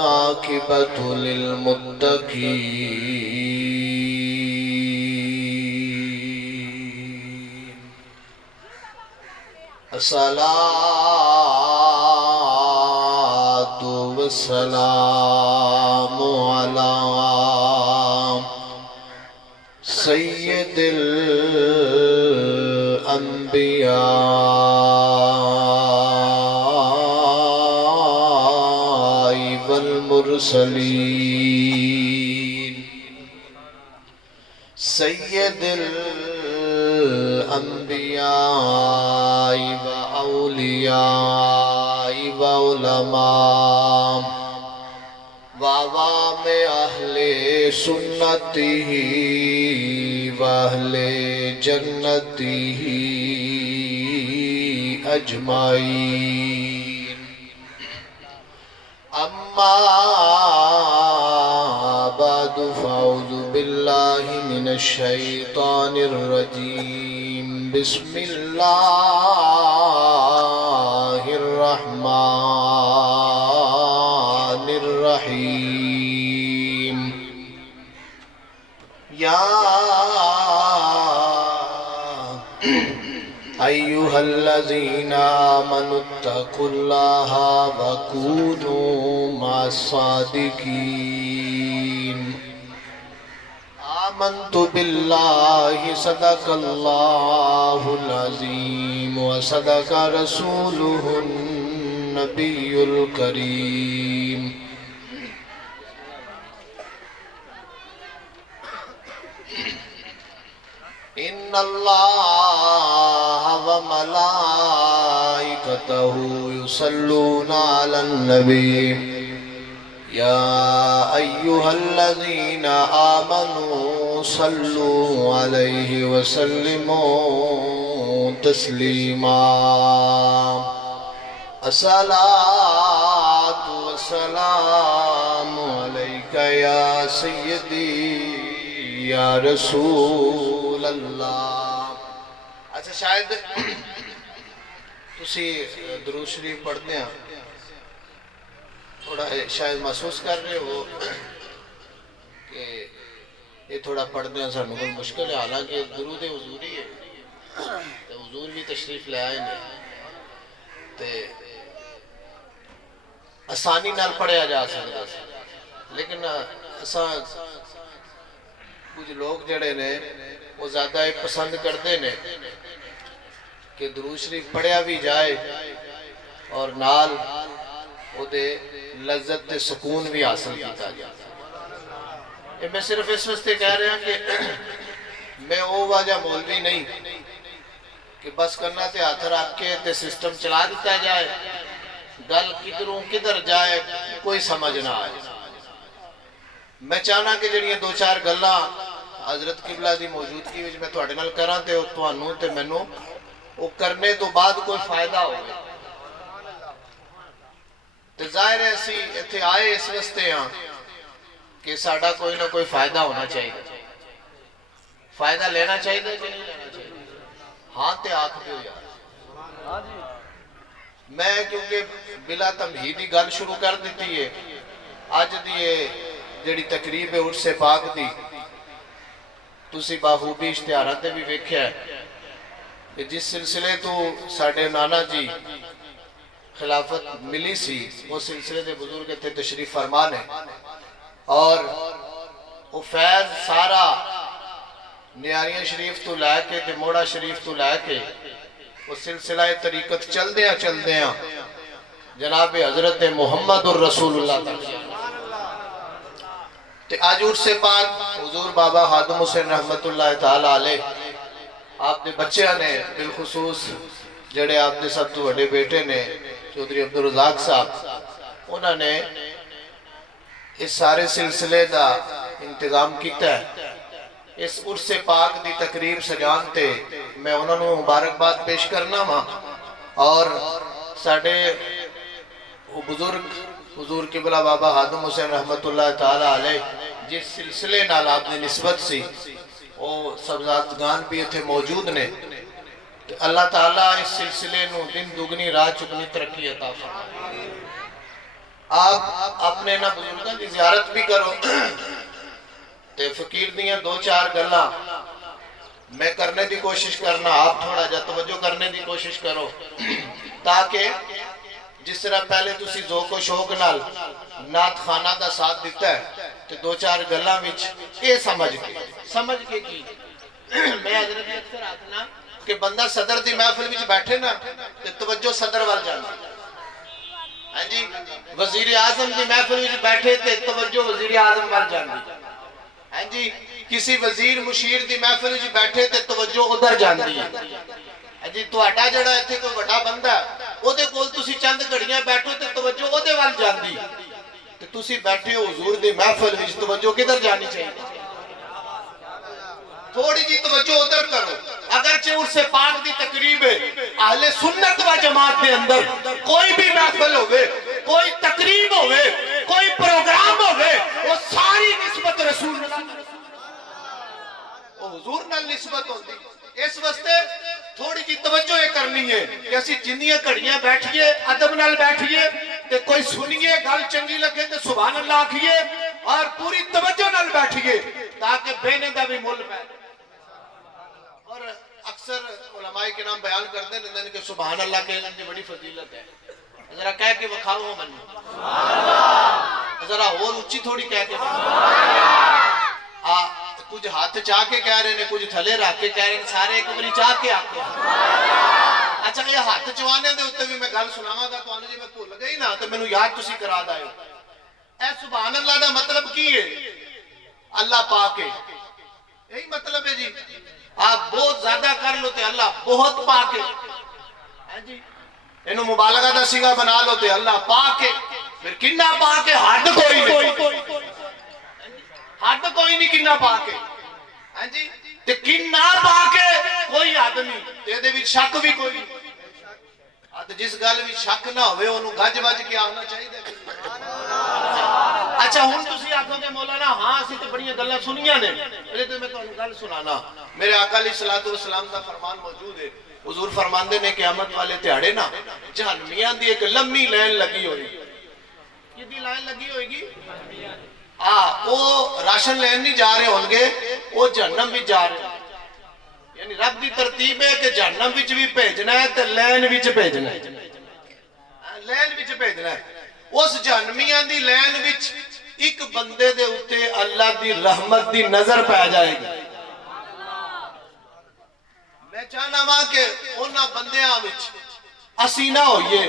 والعاقبة للمتقين الصلاة والسلام على سید الانبیاء والمرسلین سید الانبیاء واولیاء وعلماء وعوام اہل سنته واہل جنته اجمعین اما بعد فاعوذ باللہ من الشیطان الرجیم بسم اللہ الرحمن الرحیم یا ایہا الذین آمنوا اتقوا اللہ وکونوا مع الصادقین آمنت باللہ صدق اللہ العظیم وصدق رسولہ النبی الکریم ان اللہ وملائکتہ یصلون علی النبی یا ایہا الذین آمنوا صلوا علیہ وسلموا تسلیما الصلاۃ والسلام علیک یا سیدی یا رسول اللہ۔ اچھا شاید تسی درود شریف پڑھتے ہیں تھوڑا شاید محسوس کر رہے ہو کہ یہ تھوڑا پڑھتے ہیں سانوں کوئی مشکل ہے، حالانکہ درود حضور ہی ہے تو حضور بھی تشریف لے آئے نہیں تے آسانی نال پڑھیا جا سکتا لیکن کچھ لوگ جڑے نے وہ زیادہ پسند کرتے نے کہ درود شریف پڑھیا بھی جائے اور نال وہ دے لذت دے سکون بھی حاصل کیتا جائے۔ میں صرف اس واسطے کہہ رہا کہ میں وہ واجہ مولوی نہیں کہ بس کرنا تے ہاتھ رکھ کے تے سسٹم چلا دیتا جائے، گل کدھروں کدھر جائے کوئی سمجھ نہ آئے۔ میں چاہنا کہ جڑیاں دو چار گلاں حضرت قبلہ دی موجودگی وچ میں تواڈے نال کراں تے تانوں تے مینوں وہ کرنے تو بعد کوئی فائدہ ہوگا۔ تو ظاہر ہے اسی ایتھے آئے اس واسطے ہاں کہ ساڈا کوئی نہ کوئی فائدہ ہونا چاہیے۔ فائدہ لینا چاہیے کہ نہیں لینا چاہیے؟ ہاں تے آکھ دیو یار۔ میں کیونکہ بلا تمہیدی گل شروع کر دیتی ہے، آج دی جڑی تقریب ہے عرس پاک دی تسی باخوبی اشتہاراتے بھی ویکھیا ہے کہ جس سلسلے تو ساڑھے نانا جی خلافت ملی سی وہ سلسلے دے بزرگ تھے تشریف فرمان ہے اور وہ فیض سارا نیاریاں شریف تو لے کے تے موڑا شریف تو لے کے وہ سلسلہ طریقت چل دیاں جناب حضرت محمد الرسول اللہ تک تے آج عرس پاک حضور بابا خادم حسین رحمت اللہ تعالیٰ علیہ آپ دے بچے نے بالخصوص جڑے آپ دے سب تو بڑے بیٹے نے چودھری عبدالرزاق صاحب انہوں نے اس سارے سلسلے دا انتظام کیتا ہے۔ اس عرس پاک دی تقریب سجان تے میں انہوں نے مبارکباد پیش کرنا ماں اور ساڑھے بزرگ حضور قبلہ بابا خادم حسین رحمت اللہ تعالیٰ علیہ جس سلسلے نال آپ نے نسبت سی وہ سبزادگان بھی تھے موجود نے اللہ تعالیٰ اس سلسلے نو دن دگنی رات چکنی ترقی عطا فرمائے۔ آپ اپنے نہ بزرگوں کی زیارت بھی کرو تے فقیر دیاں دو چار گلاں میں کرنے دی کوشش کرنا، آپ تھوڑا جا توجہ کرنے دی کوشش کرو، تاکہ جس طرح پہلے تسی ذوق و شوق نال نعت خانہ دا ساتھ دیتا ہے تو دو چار گلاں وچ اے سمجھ کے کی میں حضرت اکثر آتنا کہ بندہ صدر دی محفل وچ بیٹھے نا تے توجہ صدر وال جانا، ہاں جی وزیر اعظم دی محفل وچ بیٹھے تے توجہ وزیر اعظم وال جانا، ہاں جی کسی وزیر مشیر دی محفل وچ بیٹھے تے توجہ ادھر جاندی ہے، ہاں جی تہاڈا جڑا ایتھے کوئی بڑا بندہ ہے او دے کول تسی چند گھڑیاں بیٹھو تے توجہ او دے وال جاندی تے تسی بیٹھے ہو حضور دی محفل وچ توجہ کدھر جانی چاہیے؟ تھوڑی جی توجہ ادھر کرو، اگرچہ عرس پاک دی تقریب ہے اہل سنت و جماعت دے اندر کوئی بھی محفل ہوئے، کوئی تقریب ہوئے، کوئی پروگرام ہوئے، وہ ساری نسبت رسول وہ حضور نال نسبت ہوتی، اس واسطے تھوڑی جی توجہ یہ کرنی ہے کہ اسی جنیاں کڑیاں بیٹھئے ادب نال بیٹھئے تے کوئی سنیے گل چنگی لگے تے سبحان اللہ آکھئے اور پوری توجہ نال بیٹھئے تاکہ بینے دا بھی مل پہ۔ اور اکثر علماء کے نام بیان کرتے ہیں کہ سبحان اللہ کہنے کی بڑی فضیلت ہے، ذرا کہہ کے بکھاؤ ہو منو، ذرا اور اچھی تھوڑی کہہ کے کچھ ہاتھ چاہ کے کہہ رہے ہیں، کچھ تھلے رکھ کے کہہ رہے ہیں، سارے ایک بری چاہ کے آتے ہیں۔ اچھا یہ ہاتھ چوانے دے ہوتے بھی میں گل سناواں گا تو آنے جی میں بھول گئی نا تو میں یاد تسی کرا دائے اے سبحان اللہ دا مطلب کی ہے؟ اللہ پاک ہے، یہی مطلب ہے جی، آپ بہت زیادہ کر لو تے اللہ بہت پاک ہے، انہوں مبالغہ دا سیگا بنا لو تے اللہ پاک ہے، پھر کنہ پاک ہے؟ حد کوئی نہیں، حد کوئی نہیں کنہ پاک ہے، تے کنہ پاک ہے کوئی حد نہیں، تے دے بھی شک بھی کوئی نہیں، جس گل بھی شک نہ ہوئے انہوں گج بج کے آنا چاہیے دے۔ اچھا ہون تسی آکھو کہ مولانا ہاں اسی تے بڑی گلہ سنیاں نے، پہلے تو میں تو انہوں گل سنانا، میرے آقا علیہ السلام کا فرمان موجود ہے، حضور فرماندے نے قیامت والے تیاڑے نا جہنمیاں دی ایک لمبی لائن لگی ہوئی، یہ دی لائن لگی ہوئی گی وہ راشن لین نہیں جا رہے ہونگے، وہ جہنم بھی جا رہے ہیں، یعنی رب دی ترتیب ہے کہ جہنم وچ بھی بھیجنا ہے تے لین وچ بھیجنا ہے، لین وچ بھیجنا ہے، اس جہنمیاں دی لین وچ ایک بندے دے اتے اللہ دی رحمت دی نظر پہ جائے گی، میں چاہنا ماں کہ انہاں بندیاں وچ اسی نہ ہوئیے،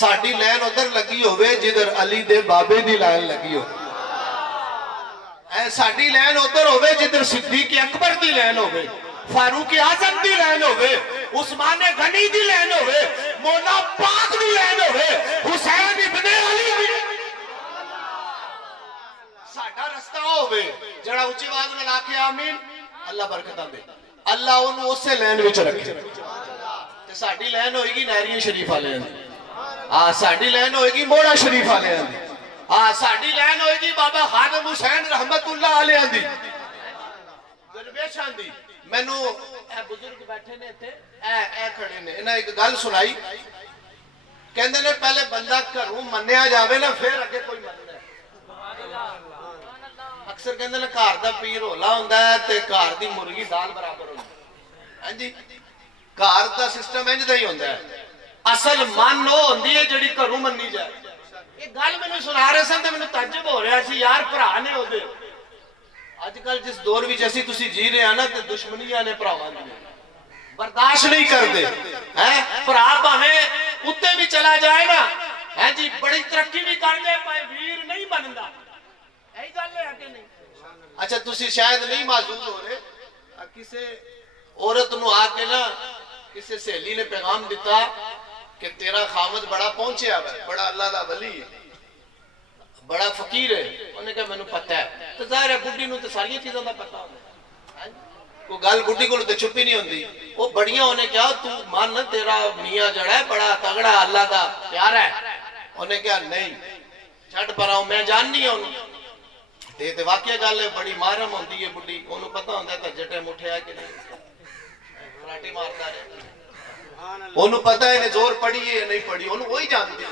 ساڑھی لین ادھر لگی ہوئے جدھر علی دے بابے دی لین لگی ہوئے، ساڑھی لین ادھر ہوئے جدھر صدیق اکبر دی لین ہوئے، فاروق اعظم دی لین ہوئے، عثمان غنی دی لین ہوئے، مولا پاک دی لین ہوئے، حسین ابن علی دی ساڑھا رستہ ہوئے، جڑا اچھی آواز میں لاکھے آمین، اللہ برکتہ دے، اللہ انہوں اس سے لین وچ رکھے، ساڑھی لین ہوئے گی نہریہ شریف آلے ہیں، ساڑھی لین ہوئے گی موڑا شریف آلے ہیں، ساڑھی لین ہوئے گی بابا خادم حسین رحمت اللہ علیہ دی، درویشان دی، میں نو اے بزرگ بیٹھے نے تھے، اے کھڑے نے، انہیں ایک گل سنائی، کہندے نے پہلے بندہ گھروں منیا جاوے نا پھر اگے کوئی مننا ہے، اکثر کہندے نے گھر دا پیر ہولا ہوندا ہے تے گھر دی مرغی دال برابر ہوندا ہے، ہاں جی گھر دا سسٹم انج دا ہی ہوندا ہے، اصل من وہ ہوندی ہے جڑی گھروں مننی جائے، یہ گل میں نے سنا رہے سن تے میں نے تعجب ہو رہا سی یار بھرا نے ہوندے، آج کل جس دور وچ اسی تسی جی رہے ہیں نا تے دشمنیاں نے بھراواں دی برداشت نہیں کردے، ہیں بھرا بھاویں اتے بھی چلا جائے نا، ہیں جی بڑی ترقی بھی کر لے پائے ویر نہیں بندا، یہی گل ہے کہ نہیں؟ اچھا تسی شاید نہیں محظوظ ہو رہے، کسے عورت نو آ کے نا کسے سہیلی نے پیغام دیتا کہ تیرا خامد بڑا پہنچے ہے، بڑا اللہ دا ولی ہے، بڑا فقیر ہے، انہوں نے کہا میں نے پتہ ہے، تو ظاہر ہے بڑھی نو تو ساری چیزوں دا پتہ ہوتا ہے، کوئی گل بڑھی کو تو چھپی نہیں ہوندی، وہ بڑیاں انہیں کہا تو مان تیرا میاں جڑا ہے بڑا تگڑا اللہ دا پیار ہے، انہوں نے کہا نہیں چھٹ پر آؤں میں جان نہیں ہوں، تے واقعہ گل ہے بڑی محرم ہوندی ہے بڑھی، انہوں پتہ ہوندہ ہے کہ جٹے مٹھے ہے کہ نہیں، فراٹی مارتا ہے، انہوں پتہ ہے انہیں زور پڑی ہے یا نہیں پڑی، انہوں وہی جانتی ہے،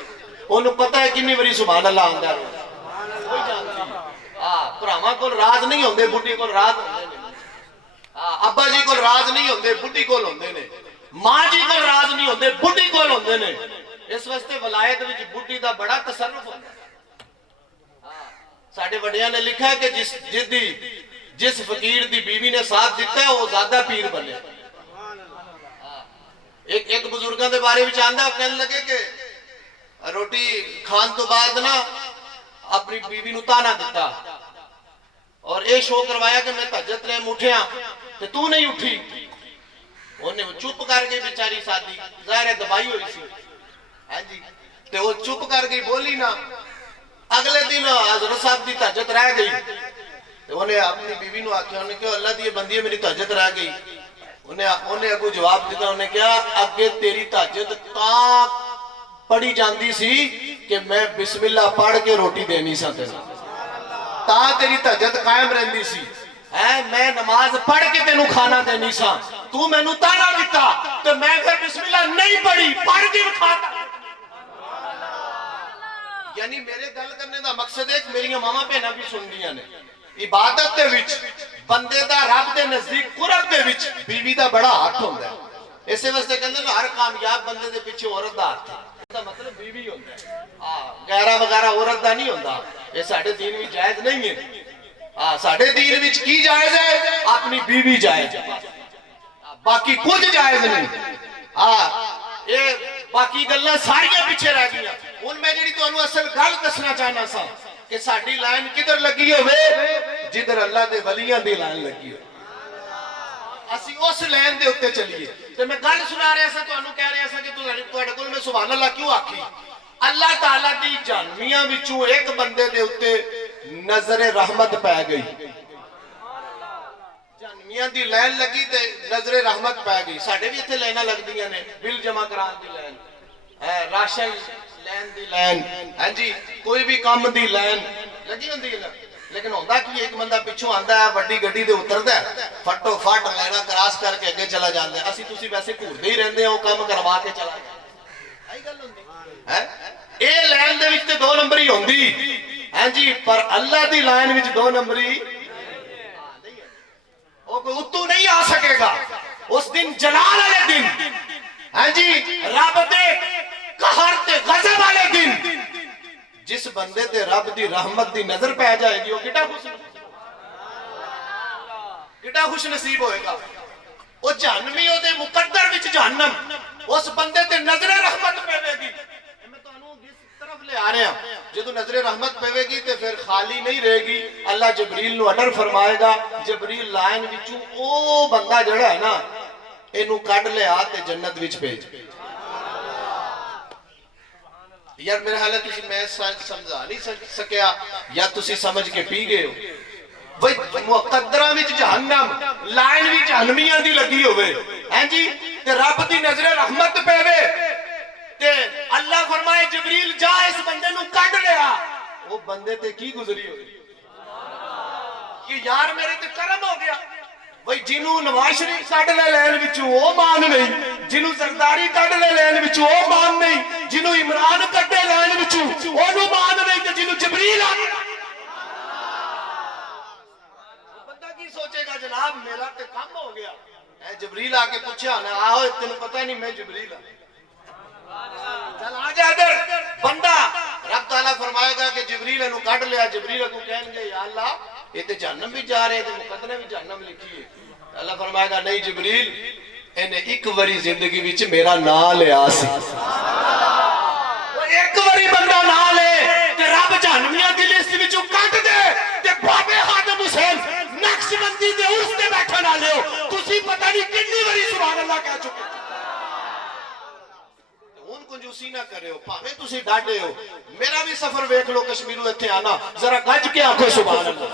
ਉਹਨੂੰ ਪਤਾ ਹੈ ਕਿੰਨੀ ਵਾਰੀ ਸੁਭਾਨ ਅੱਲਾਹ ਆਂਦਾ ਹੈ। ਕੋਈ ਜਾਣਦਾ ਭਰਾਵਾਂ ਕੋਲ ਰਾਜ਼ ਨਹੀਂ ਹੁੰਦੇ, ਬੁੱਢੀ ਕੋਲ ਰਾਜ਼ ਹੁੰਦੇ ਨੇ। ਅੱਬਾ ਜੀ ਕੋਲ ਰਾਜ਼ ਨਹੀਂ ਹੁੰਦੇ, ਬੁੱਢੀ ਕੋਲ ਹੁੰਦੇ ਨੇ। ਮਾਂ ਜੀ ਕੋਲ ਰਾਜ਼ ਨਹੀਂ ਹੁੰਦੇ, ਬੁੱਢੀ ਕੋਲ ਹੁੰਦੇ ਨੇ। ਇਸ ਵਾਸਤੇ ਵਲਾਇਤ ਵਿੱਚ ਬੁੱਢੀ ਦਾ ਬੜਾ ਤਸਰਫ ਹੁੰਦਾ। ਸਾਡੇ ਵੱਡਿਆਂ ਨੇ ਲਿਖਿਆ ਕਿ ਜਿਸ ਫਕੀਰ ਦੀ ਬੀਵੀ ਨੇ ਸਾਥ ਦਿੱਤਾ ਉਹ ਜ਼ਿਆਦਾ ਪੀਰ ਬਣੇ। ਇੱਕ ਬਜ਼ੁਰਗਾਂ ਦੇ ਬਾਰੇ ਵਿੱਚ ਆਂਦਾ, ਕਹਿਣ ਲੱਗੇ ਕਿ ਰੋਟੀ ਖਾਣ ਤੋਂ ਬਾਅਦ ਨਾ ਆਪਣੀ ਬੀਵੀ ਨੂੰ ਤਾਨਾ ਦਿੱਤਾ اور یہ شو کروایا کہ میں تہجد ٹائم اٹھیا تے تو نہیں اٹھی. انہیں چپ کر گئی بیچاری سادی، ظاہر ہے دبائی ہوئی سی، ہاں جی، تے وہ چپ کر گئی، بولی نہ. اگلے دن حضرت صاحب دی تہجد رہ گئی، انہیں اپنی بیوی نو آکھیا، انہیں کہا اللہ دی بندی میری تہجد رہ گئی. انہیں اگو جواب دیتا، انہیں کہا اگے تیری تہجد تاں پڑھی جاندی سی کہ میں بسم اللہ پڑھ کے روٹی دینی سا تینا، تاں تیری تہجد قائم رہندی سی. میں نماز پڑھ کے تینوں کھانا دینی سا، تو میں نو تانا دیتا تو میں پھر بسم اللہ نہیں پڑھی، پڑھ کے کھاتا. یعنی میرے گل کرنے دا مقصد ہے کہ میری ماما پہنا بھی سن دیا نے. عبادت دے وچ بندے دا رب دے نزدیک قرب دے وچ بیوی دا بڑا ہاتھ ہوندا ہے. اسے واسطے کہندے نے ہر کامیاب بندے دے پیچھے عورت دا ہاتھ ہے، اس دا مطلب بیوی ہوندا ہے. غیرہ وغیرہ عورت دا نہیں ہوندا. یہ ساڈے دین وچ جائز نہیں ہے. ساڈے دین وچ کی جائز ہے؟ اپنی بیوی جائز ہے، باقی کچھ جائز نہیں. یہ باقی گلاں ساریاں پیچھے رہ گئیاں. ہن میں جڑی تانوں اصل گل دسنا چاہنا سا کہ ساڈی لائن کدھر لگی ہوئے؟ جدھر اللہ دے ولیاں دی لائن لگی ہوئے. اسی اس لائن دے اوتے چلیے. تے میں گل سنا رہا سا، تانوں کہہ رہا سا کہ تہاڈے کول میں سبحان اللہ کیوں آکھی. اللہ تعالیٰ دی جہنمیاں وچوں ایک بندے دے اوتے نظر رحمت پہ گئی. جہنمیاں دی لائن لگی تے نظر رحمت پہ گئی. ساڈے بھی ایتھے لائناں لگدیاں نے، بل جمع کران دی لائن، راشن لین دی لائن، ہاں جی، کوئی بھی کام دی لائن لگی ہوندی ہے. لیکن ہوندا کی ایک بندہ پیچھوں آندا ہے، وڈی گڈی دے اتردا ہے، فٹو فٹ لائناں کراس کر کے اگے چلا جاندا ہے. اسی تسی ویسے گھوردے ہی رہندے ہو، کام کروا کے چلا جاندا. آئی گل ہوندی اے لائن دے وچ تے دو نمبری ہوندی، ہاں جی، پر اللہ دی لائن وچ دو نمبری وہ کوئی اتو نہیں آ سکے گا. اس دن جلال والے دن، ہاں جی، رب دے قہر تے غضب والے دن جس بندے تے رب دی رحمت دی نظر پہ جائے گی، وہ کٹا خوش نصیب ہوئے گا. وہ جہنمی دے مقدر وچ جہنم اس بندے تے نظر رحمت پہوے گی. میں تانوں جس طرف لے آ رہے ہیں، جدو نظر رحمت پہوے گی تے پھر خالی نہیں رہے گی. اللہ جبریل نو آرڈر فرمائے گا، جبریل لائن وچوں او بندہ جڑا ہے نا اینو کڈ لے آ تے جنت وچ بھیج. یار میرے حالت تسی میں سمجھا نہیں سکیا یا تسی سمجھ کے پی گئے ہو. مقدرہ وچ جہنم، لائن وچ جہنمیاں دی لگی ہوئے، ہیں جی، تے رب دی نظر رحمت پہ وے تے اللہ فرمائے جبریل جا اس بندے نو کڈ لیا. وہ بندے تے کی گزری ہوئی کہ یار میرے تے کرم ہو گیا. بھئی جنوں نواز شریف کڈ لے لین وچوں او مان نہیں، جنوں سرداری کڈ لے لین وچوں او مان نہیں، جنوں عمران کڈے لین وچوں اونوں مان نہیں، تے جنوں جبریل آ سوچے گا جناب میرا تے کم ہو گیا. جبریل آ کے پوچھا نا، آہو تینوں پتہ نہیں میں جبریل ہوں، چل آ جا ادھر. بندہ رب تعالیٰ فرمائے گا کہ جبریل انہوں کٹ لیا. جبریل کو کہیں گے یا اللہ یہ تے جہنم بھی جا رہے تھے، مقدمے بھی جہنم لکھی ہے. اللہ فرمائے گا نہیں جبریل، انہیں ایک وری زندگی وچ میرا نام لیا سی. ایک وری بندہ نام لے تے رب جہنمیاں دی لسٹ وچوں کٹ دے تے بابے خادم حسین نقش بندی دے اس تے بیٹھا نہ لیو. تسی پتہ نہیں کتنی باری سبحان اللہ کہہ چکے. ان کنجوسی نہ کرے ہو، پاویں تسی ڈاڈے ہو. میرا بھی سفر ویکھ لو کشمیروں ایتھے آنا، ذرا گج کے آکھو سبحان اللہ.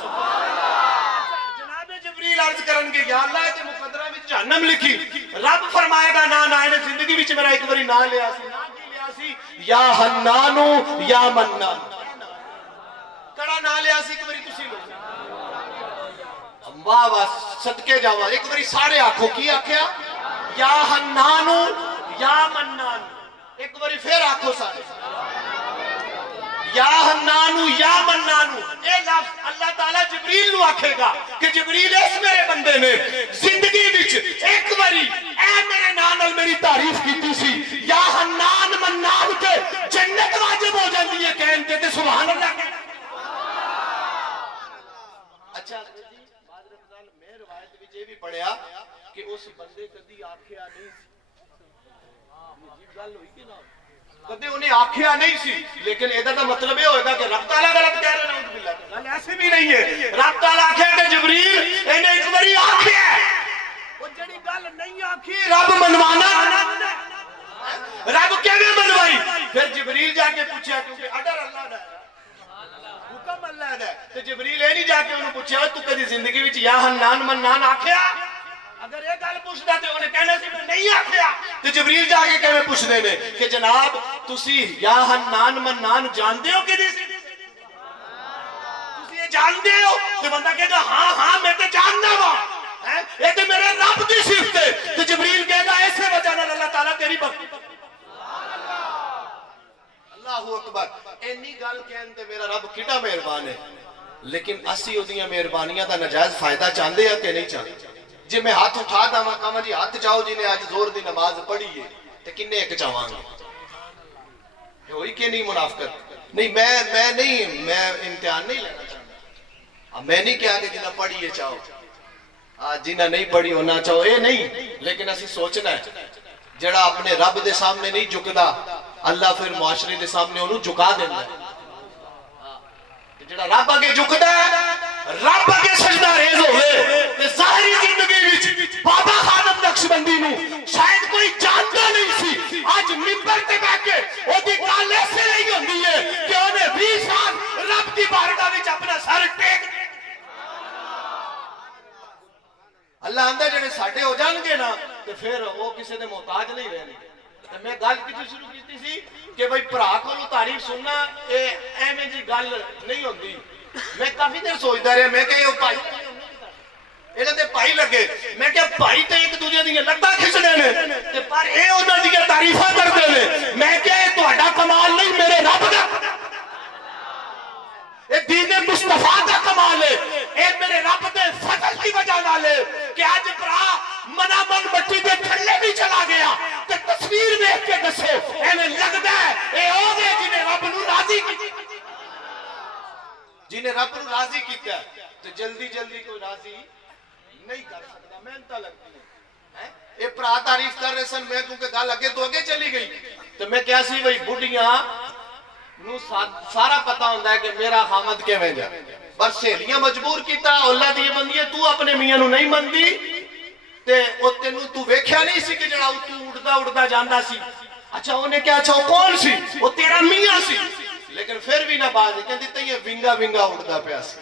جناب جبریل عرض کرن گے یا اللہ تے مقدرہ وچ جہنم لکھی. رب فرمائے گا نا نا نے زندگی وچ میرا ایک باری نام لیا سی. نام کی لیا سی؟ یا حنانو یا منان. کڑا نام لیا سی ایک باری تسی لو. واہ واہ صدقے جاواں. ایک باری سارے آکھو کی آکھیا؟ یا حنانو یا منان. ایک باری پھر آکھو سارے. یا حنانو یا منانو، اے لفظ اللہ تعالیٰ جبریل نو آکھے گا کہ جبریل اس میرے بندے نے زندگی وچ ایک باری اے میرے نانل میری تعریف کیتی سی، یا حنان منان تے جنت واجب ہو جاندی ہے کہن تے سبحان اللہ کہن۔ اچھا بعد رمضان میں روایت وچ یہ بھی پڑھیا کہ اس بندے کدی آکھیا نہیں عجیب گل ہوئی کہ نہ کدے انہیں آکھیا نہیں سی، لیکن ایدہ کا مطلب یہ ہوئے گا کہ رب تعالیٰ غلط کہہ رہے نعوذ باللہ، گل ایسے بھی نہیں ہے۔ رب تعالیٰ آکھے کہ جبریل انہیں ایک باری آکھیا ہے، وہ جڑی گل نہیں آکھی رب منوانا، رب کیویں منوائی؟ پھر جبریل جا کے پوچھا کیونکہ اڈر اللہ دا ہے، حکم اللہ دا ہے، تو جبریل اے نہیں جا کے انہوں پوچھا تو کدی زندگی وچ یا حنان منان آکھیا؟ اگر یہ گل پوچھدا تے انہیں کہنے سے میں نہیں آکھیا، تو جبریل جا کے کہنے پوچھ دے نے کہ جناب تسی یا حنان منان جان دے ہو کہ نہیں؟ تسی یہ جان دے ہو؟ تو بندہ کہے گا ہاں ہاں میں تے جاننا ہوں، یہ تے میرے رب کی صفت ہے، تو جبریل کہے گا ایسے وجہ نال اللہ تعالیٰ تیری بخشی۔ اللہ اکبر، اینی گل کہن تے میرا رب کیڑا مہربان ہے، لیکن اسی اودیاں مہربانیاں دا نجائز فائدہ چاہندے ہیں کہ نہیں چاہندے؟ جی میں ہاتھ اٹھا دا ماں کہاں جی ہاتھ چاہو جی نے آج زور دی نماز پڑھی ہے تو کنے ایک چاہواں گے ہوئی کہ نہیں منافقت؟ نہیں میں امتحان نہیں لینا چاہتا، میں نہیں کہا کہ جنہ پڑھی ہے چاہو آج جنہ نہیں پڑھی ہونا چاہو، اے نہیں، لیکن اسی سوچنا ہے جڑا اپنے رب دے سامنے نہیں جھکدا اللہ پھر معاشرے دے سامنے انہوں جھکا دینا ہے، جڑا رب آگے جھکدا ہے رب آگے سجدہ ریز ہوئے تے ظاہری زندگی وچ بابا خادم نقشبندی نو شاید کوئی جانتا نہیں سی، آج ممبر تے بیٹھ کے او دی گل ایسے نہیں ہوندی ہے کہ انہیں 20 سال رب دی بارگاہ وچ اپنا سر ٹیک اللہ آندہ جڑے ساڈے ہو جان گے نا تے پھر وہ کسی دے محتاج نہیں رہنے۔ میں گل کیوں شروع کیتی سی کہ بھائی بھرا کولوں تعریف سننا اے ایویں جی گل نہیں ہوندی۔ میں کافی دیر سوچدا رہیا میں کہ یہ بھائی انہاں دے بھائی لگے، میں کہ بھائی تے ایک دوجے دی لتاں کھچدے نے تے پر اے انہاں دی تعریفاں کردے نے، میں کہ اے تہاڈا کمال نہیں میرے رب دا، اے دین مصطفیٰ دا کمال ہے، اے میرے رب دے فضل دی وجہ نال ہے کہ آج بھرا منا من مٹی دے تھلے بھی چلا گیا تے تصویر دیکھ کے دسو ایویں لگدا ہے اے او گے جنہیں رب نو راضی کیتا، جنہیں رب نو راضی کیتا ہے تے جلدی جلدی کوئی راضی نہیں کر سکتا۔ محنت لگتی ہے اے پرا تعریف کر رہے سن، میں کیونکہ گل اگے تو اگے چلی گئی تو میں کیا سی بھائی بڈھیاں نو سارا پتہ ہوندا ہے کہ میرا خامد کیویں جا، پر سہیلیاں مجبور کیتا اللہ دی بندی تو اپنے میاں نو نہیں مندی تے او تینوں تو ویکھیا نہیں سی کہ جڑا تو اڑدا اڑدا جاندا سی، اچھا انہیں کیا اچھا وہ کون سی؟ وہ تیرا میاں سی، لیکن پھر بھی نہ باز کہندی تے یہ ونگا ونگا اڑدا پیا سی،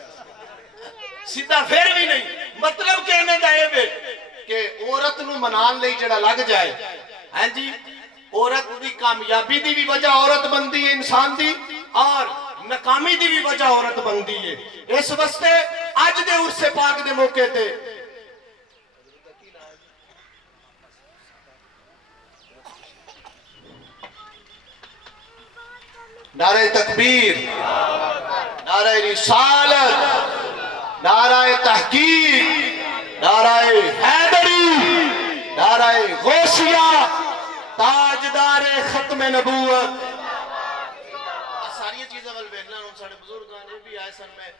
سیدھا پھر بھی نہیں۔ مطلب کہنے دا اے وے کہ عورت نو منان لئی جڑا لگ جائے، ہاں جی عورت دی کامیابی دی بھی وجہ عورت بندی ہے انسان دی، اور ناکامی دی بھی وجہ عورت بندی ہے۔ اس واسطے اج دے عرس پاک دے موقع تے نعرہ تکبیر، نعرہ رسالت، نعرہ تحقیق، نعرہ حیدری، نعرہ غوثیہ، تاجدار ختم نبوت۔ ساری چیزیں ول ویکھنا ہن ساڈے بزرگاں نے بھی آئے سن، میں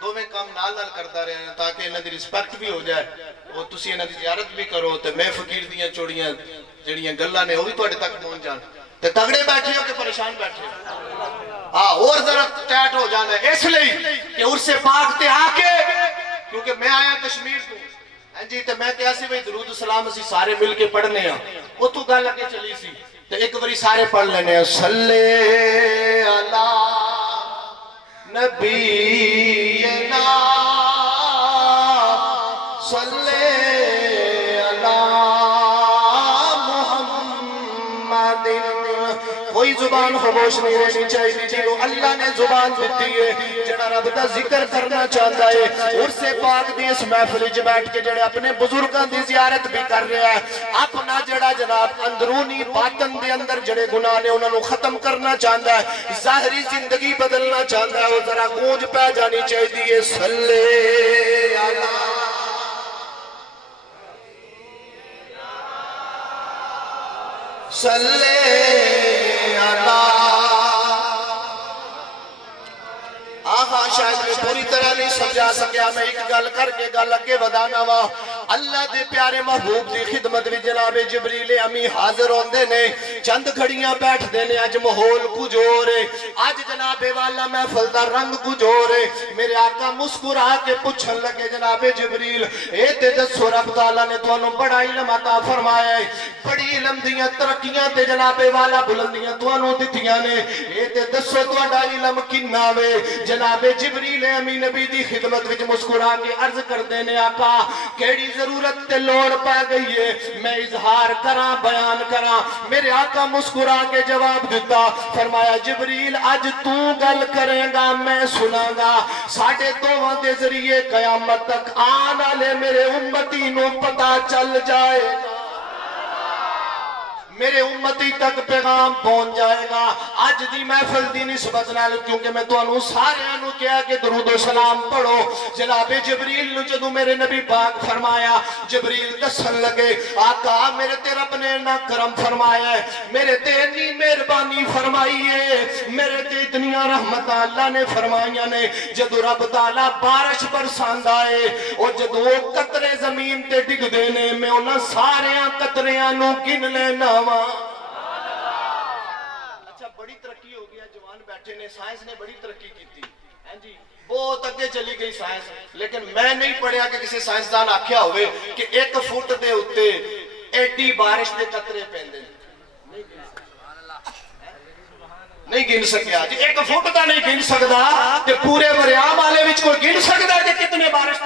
دو میں کام نال نال کرتا رہنا تاکہ انہاں دی رسپیکٹ بھی ہو جائے، اور تسی انہاں دی زیارت بھی کرو تے میں فقیر دیاں چوڑیاں جڑیاں گلاں نے وہ بھی تواڈے تک پہنچ جان، تے تگڑے بیٹھے ہو کہ پریشان بیٹھے ہو، اور ذرا ٹائٹ ہو جانا ہے اس لیے کہ عرس پاک تے آ کے، کیونکہ میں آیا کشمیر کو جی تے میں کہا سی بھئی درود السلام اسی سارے مل کے پڑھنے ہیں، وہ تو گل لگے چلی سی تے ایک باری سارے پڑھ لینے ہیں صلی علی نبینا صلی علی محمد کوئی زبان خاموش نہیں رہنی چاہیے جنہوں اللہ نے زبان دیتی ہے جڑا رب دا ذکر کرنا چاہتا ہے عرس پاک دی اس محفل وچ بیٹھ کے جڑے اپنے بزرگاں دی زیارت بھی کر رہا ہے اپنا جڑا جناب اندرونی باطن دے اندر جڑے گناہ نے انہوں نے ختم کرنا چاہتا ہے ظاہری زندگی بدلنا چاہتا ہے وہ ذرا گونج پہ جانی چاہیے صلی اللہ صلی اللہ آہا شاید میں پوری طرح نہیں سمجھا سکیا میں ایک گل کر کے گل اگے ودانا وا اللہ دے پیارے محبوب دی خدمت وچ جناب جبریل امی حاضر ہوندے نے چند گھڑیاں بیٹھ دے نے اج ماحول کچھ ہور ہے اج جناب والا محفل دا رنگ کچھ ہور ہے میرے آقا مسکرا کے پوچھن لگے جناب جبریل اے تے دسو رب تعالی نے تانوں بڑا علم عطا فرمایا ہے بڑی علم دیاں ترقیاں تے جناب والا بلندیاں تانوں دتیاں نے اے تے دسو تہاڈا علم کنا وے جناب جبریل امین نبی دی خدمت وچ مسکرا کے عرض کردے نے آقا کیڑی ضرورت تے لوڑ پا گئی ہے میں اظہار کراں بیان کراں میرے آقا مسکرا کے جواب دیتا فرمایا جبریل اج تو گل کرے گا میں سناں گا ساڈے دوواں دے ذریعے قیامت تک آن والے میرے امتی نو پتہ چل جائے گا میرے امتی تک پیغام پہنچ جائے گا آج دی محفل دی نسبت نال کیونکہ میں تو انہوں سارے انہوں کیا کہ درود و سلام پڑھو جناب جبریل نو جدو میرے نبی پاک فرمایا جبریل دسن لگے آقا میرے تے رب نے نہ کرم فرمایا ہے میرے تے اتنی مہربانی فرمائی ہے میرے تے اتنیاں رحمت اللہ نے فرمائیاں نے جدو رب تعالیٰ بارش برساندا ہے اور جدو قطرے زمین تے ڈگ دینے میں انہاں ساریاں قطریاں نو گن لینا اچھا بڑی ترقی ہو گیا جوان بیٹھے نے سائنس نے بڑی ترقی کی تھی جی بہت اگے چلی گئی سائنس لیکن میں نہیں پڑھیا کہ کسی سائنسدان آکھیا ہوئے کہ 1 فٹ دے اتے ایڈی بارش دے قطرے پیندے نہیں گن سکیا جی 1 فٹ دا نہیں گن سکدا تے پورے وریام والے وچ کوئی گن سکدا کہ کتنے بارش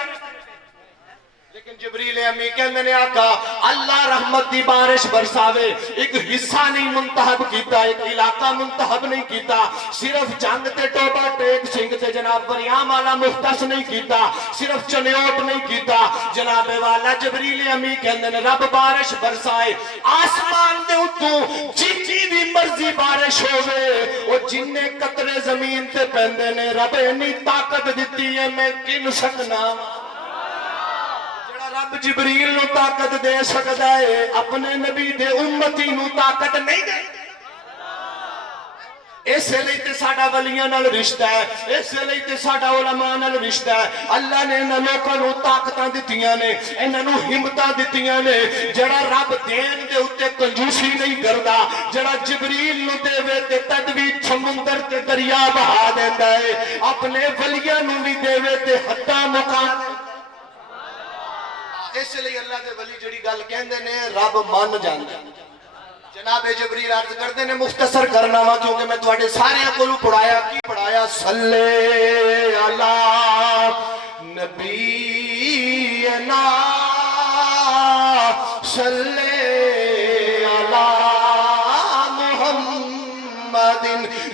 لیکن جبریل امی کہندے نے آقا اللہ رحمت دی بارش برساوے ایک حصہ نہیں منتخب کیتا ایک علاقہ منتخب نہیں کیتا صرف جنگ تے ٹوبا ٹیک سنگھ تے جناب وریام والا مختص نہیں کیتا صرف چنیوٹ نہیں کیتا جناب والا جبریل امی کہندے نے رب بارش برسائے آسمان دے اتوں جی بھی مرضی بارش ہوئے او جننے قطرے زمین تے پیندے نے رب انی طاقت دیتی ہے میں گن سکنا رب جبریل نو طاقت دے سکتا ہے اپنے نبی دے امتی نو طاقت نہیں دے اس لئے تے ساڑا ولیاں نال رشتہ ہے اس لئے تے ساڑا علماء نال رشتہ ہے اللہ نے انہاں لوکاں نو طاقتاں دتیاں نے انہاں نو ہمتاں دتیاں نے جڑا رب دین دے اوتے کنجوسی نہیں کردا جڑا جبریل نو دے وے تے تدوی سمندر تے دریا بہا دیندا ہے اپنے ولیاں نو بھی دے وے تے حداں مقام اس لئے اللہ دے ولی جڑی گل کہندے نے رب مان جاندا جناب جبریل عرض کردے نے مختصر کرنا وا کیونکہ میں تواڈے سارے کولوں پڑھایا کی پڑھایا صلی علی نبینا صلی علی محمد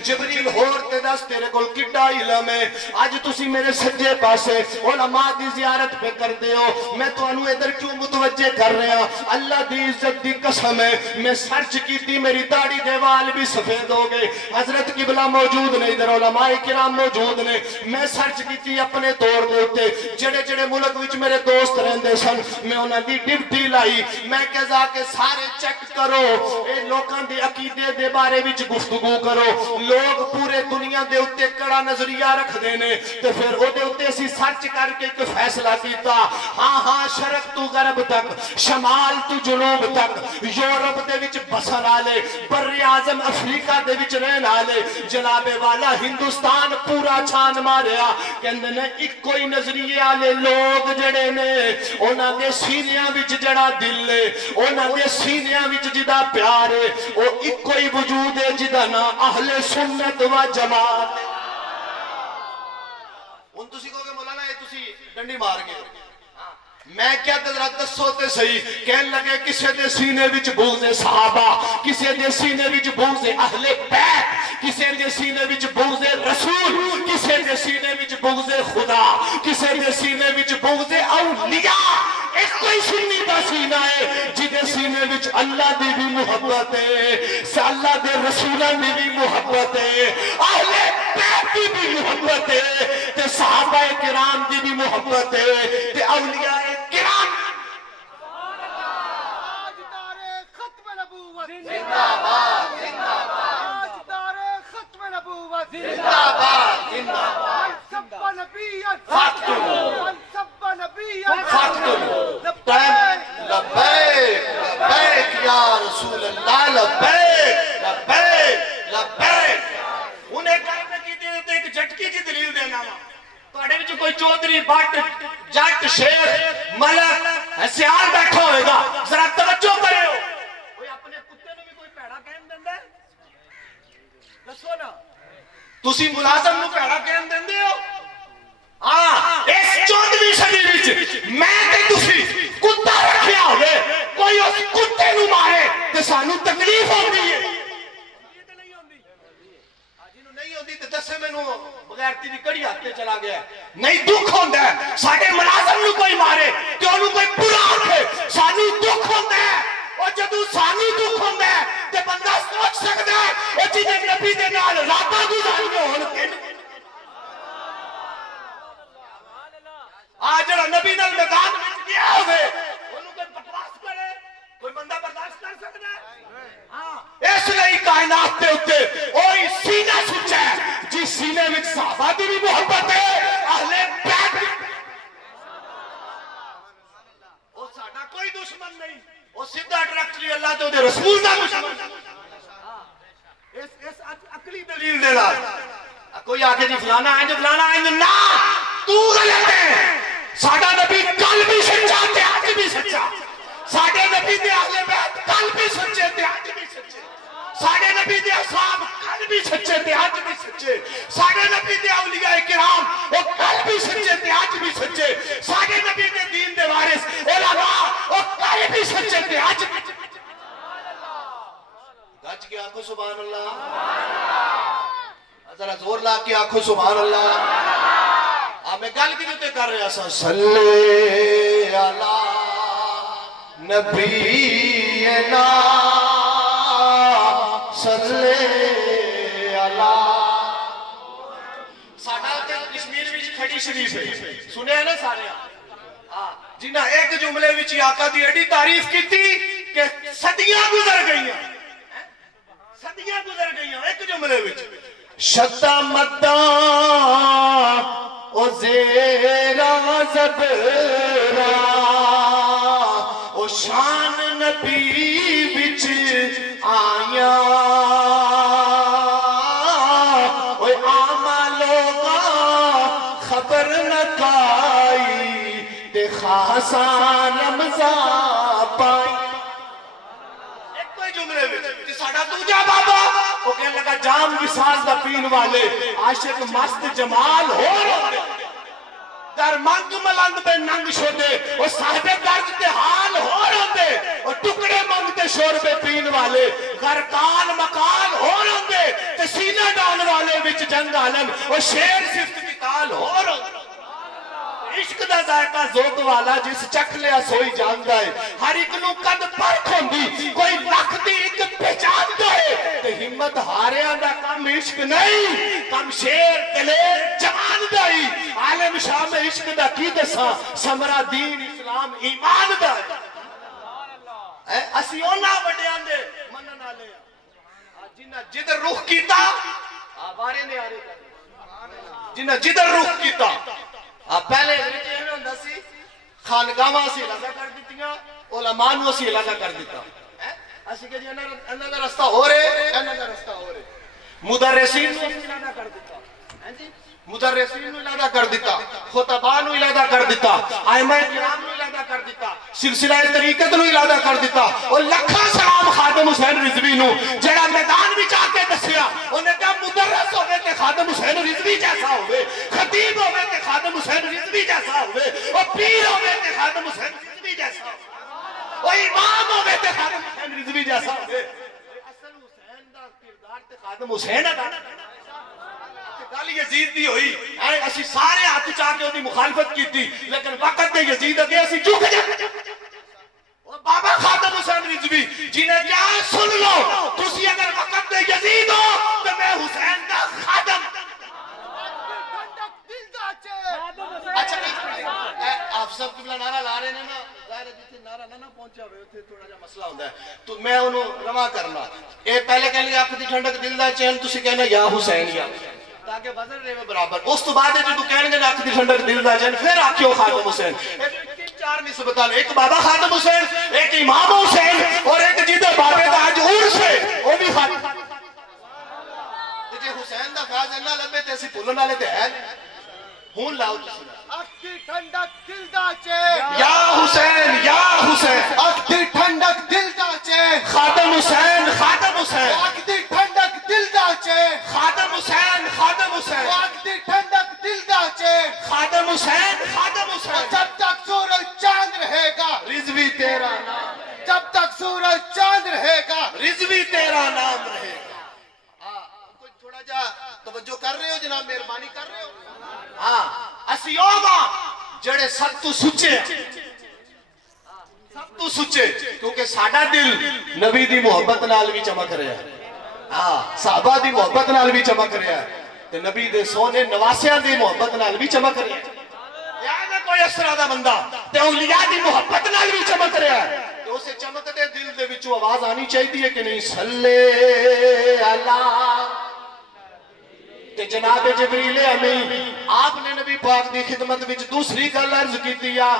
جبریل ہور تے دس تیرے کول کڈا علم ہے اج تسی میرے سجے پاسے علماء دی زیارت پہ کر دے ہو میں تانوں ادھر کیوں متوجہ کر رہا اللہ دی عزت دی قسم ہے میں سرچ کیتی میری داڑھی دے وال بھی سفید ہو گئے حضرت قبلہ موجود نے ادھر علماء کرام موجود نے میں سرچ کیتی اپنے طور دے اوتے جڑے جڑے ملک وچ میرے دوست رہندے سن میں انہاں دی ڈیوٹی لائی میں کہ جا کے سارے چیک کرو اے لوکاں دے عقیدے دے بارے وچ گفتگو کرو لوگ پورے دنیا دے اتے کڑا نظریہ رکھ دینے تو پھر او دے اتے اسی سرچ کر کے ایک فیصلہ کیتا ہاں ہاں شرق تو غرب تک شمال تو جنوب تک یورپ دے وچ بسن آلے بر اعظم افریقہ دے وچ رہن آلے جناب والا ہندوستان پورا چھان ماریا کہندے نے ایک کوئی نظریے آلے لوگ جڑے نے اونا دے سینیاں وچ جڑا دل ہے اونا دے سینیاں وچ جدا پیار ہے او ایک کوئی وجود ہے جدا نا اہل سنت و جماعت ان تسی کہو کہ مولانا یہ تسی ڈنڈی مار گئے میں کیا ذرا دسو تے صحیح کہن لگے کسے دے سینے وچ بغض صحابہ کسے دے سینے وچ بغض اہل بیت کسے دے سینے وچ بغض رسول کسے دے سینے وچ بغض خدا کسے دے سینے وچ بغض اولیاء ایک کوئی سنی دا سینہ ہے جدے سینے وچ اللہ دی بھی محبت ہے اللہ دے رسولہ دی بھی محبت ہے اہل بیت دی بھی محبت ہے تے صحابہ کرام دی بھی محبت ہے تے اولیاء کرام تاجدار ختم نبوت زندہ باد زندہ باد تاجدار ختم نبوت زندہ باد زندہ باد من سب نبیا فاقتلوا من سب نبیا فاقتلوا لبیک لبیک یا رسول اللہ لبیک لبیک لبیک انہیں کہنے کی دیتے ایک جھٹکی کی دلیل دینا توڑے وچ کوئی چودھری بٹ جٹ شیخ ملک سیار بیٹھا ہوئے گا ذرا توجہ کرے ہو کوئی اپنے کتے نو بھی کوئی پیڑا کہن دیندے دسو نا تسی ملازم نو پیڑا کہن دیندے ہو ہاں اس 14ویں صدی وچ میں تے تسی کتا رکھیا ہوئے کوئی اس کتے نو مارے تے سانو تکلیف ہوندی ہے نہیں ہوندی تے دسے مینوں بغیرتی دی کڑی ہاتھ تے چلا گیا نہیں دکھ ہوندا ہے ساڈے ملازم نو کوئی مارے تے اونوں کوئی برا آکھے سانو دکھ ہوندا ہے او جدوں سانو دکھ ہوندا ہے تے بندہ سوچ سکدا ہے او جے نبی دے نال راتاں گزارنی ہون آج جڑا نبی نال میدان وچ گیا ہوئے اونوں کوئی بکواس کرے کوئی بندہ برداشت کر سکدا ہے ہاں اس لیے کائنات تے اوتے اوہی سینہ سچا ہے جس سینے وچ صحابہ دی بھی محبت ہے اہل بیت او ساڈا کوئی دشمن نہیں او سیدھا ڈائریکٹلی اللہ تے دے رسول دا دشمن اس عقلی دلیل دے نال کوئی آکے جی فلانا آئیں نا تو غلط ہے ساڈا نبی کل بھی سچا تے اج بھی سچا ساڈے نبی دے اہل بیت کل بھی سچے تے اج بھی سچے ساڈے نبی دے اصحاب کل بھی سچے تے اج بھی سچے ساڈے نبی دے اولیاء کرام او کل بھی سچے تے اج بھی سچے ساڈے نبی دے دین دے وارث علماء او کل بھی سچے تے اج بھی سبحان اللہ گج کے آنکھوں سبحان اللہ ذرا زور لا کے آنکھوں سبحان اللہ میں گل کی تے کر رہا سا صلی علی نبینا صلی علی ساڈا تے کشمیر وچ کھڑی شریف ہے سنے ہیں نا سارے ہاں جنہاں ایک جملے وچ آقا دی ایڈی تعریف کیتی کہ صدیاں گزر گئیاں ایک جملے وچ شتا مداں او زیرا زبرا او شان نبی وچ آیا اوے آما لوگا خبر نہ پائی تے خاصا رمضا پائی ایک کوئی جملے وچ ساڈا دوجا بابا وہ کہنے لگا جام وصال دا پین والے عاشق مست جمال ہو رہے در منگ ملنگ بے ننگ شدے وہ صاحب درد تے حال ہو رہے وہ ٹکڑے منگتے شور بے پین والے غرقان مکان ہو رہے تے سینہ ڈال والے وچ جنگ عالم وہ شیر صفت کی تال ہو رہے عشق دا ذائقہ ذوق والا جس چکھ لیا سوئی جاندا ہے ہر ایک نو قد پرکھ ہوندی کوئی لکھ دی ایک پہچاندا ہے تے ہمت ہاریاں دا کم عشق نہیں کم شیر دلیر جوان دا ہی عالم شاہ میں عشق دا کی دساں سمرا دین اسلام ایمان دا ہے اسی اونا وڈیاں دے منن والے جنہ جدھر رخ کیتا بارے نے آرے کر جنہ جدھر رخ کیتا پہلے یہ ہوندہ سی خانگاہاں اسی علیحدہ کر دیتیاں علماء نو اسی علیحدہ کر دیتا اسی کہ جی انہاں دا رستہ ہو رہے انہاں دا رستہ ہو رہے مدرسین نو علیحدہ کر دیتا مدرسین نو علیحدہ کر دیتا خطباء نو علیحدہ کر دیتا ائمہ کرام نو علیحدہ کر دیتا سلسلہ طریقت نو علیحدہ کر دیتا اور لکھاں سلام خادم حسین رضوی نو جڑا میدان وچ آ کے دسیا انہیں کہا مدرس ہونے تے خادم خادم حسین رضوی جیسا ہوئے، خطیب ہوئے تے خادم حسین رضوی جیسا ہوئے، اور پیر ہوئے تے خادم حسین رضوی جیسا ہوئے، اور امام ہوئے تے خادم حسین رضوی جیسا ہوئے۔ اصل حسین دا کردار تے خادم حسین ادا گل یزید دی ہوئی، اسی سارے ہاتھ چاہ کے دی مخالفت کی تھی، لیکن وقت دے یزید اگے اسی جھک جائے۔ بابا خادم حسین رضوی جنہیں کیا سن لو، تسی اگر وقت دے یزید ہو تو میں حسین دا خادم۔ اچھا آپ سب قبلہ نعرہ لا رہے ہیں نا، ظاہر ہے جتنے نعرہ نہ پہنچا ہوئے تھے تھوڑا جا مسئلہ ہوتا ہے، تو میں انہوں رواں کرنا، اے پہلے کہہ لیا اکھ دی ٹھنڈک دل دا چین، تسی کہنا یا حسین یا تاکہ وزن رہے برابر۔ اس تو بعد جو کہنے گے اکھ دی ٹھنڈک دل دا چین، پھر آکھیو خادم حسین۔ چار نسبتاں، ایک بابا خادم حسین، ایک امام حسین، اور ایک جدھر بابے دا آج عرس ہے وہ بھی خادم۔ جی حسین دا فیض اللہ لبے تے اسی پھولن والے تے ہے ہون لاؤ تسی اکھ دی ٹھنڈک دل دا چین، یا حسین یا حسین، اکھ دی ٹھنڈک دل دا چین، خادم حسین خادم حسین، اکھ دی ٹھنڈک دل دا چین، خادم حسین خادم حسین، اکھ دی ٹھنڈک دل دا چین، خادم حسین خادم حسین۔ جب تک سورج چاند رہے گا، رضوی تیرا نام، جب تک سورج چاند رہے گا، رضوی تیرا نام رہے گا۔ کوئی تھوڑا جا توجہ کر رہے ہو جناب، مہربانی کر رہے ہو؟ ہاں اسی اوما جڑے سب تو سچے ہیں، سب تو سچے، کیونکہ ساڈا دل نبی دی محبت نال بھی چمک رہا ہے، ہاں صحابہ دی محبت نال بھی چمک رہا ہے، تے نبی دے سونے نواسیاں دی محبت نال بھی چمک رہا ہے۔ یاد ہے کوئی اس طرح دا بندہ تے اولیاء دی محبت نال بھی چمک رہا ہے، تو اسے چمکتے دل دے وچوں آواز آنی چاہیے کہ نہیں، صلی اللہ۔ تے جناب جبریل امین آپ نے نبی پاک دی خدمت وچ دوسری گل عرض کیتی یا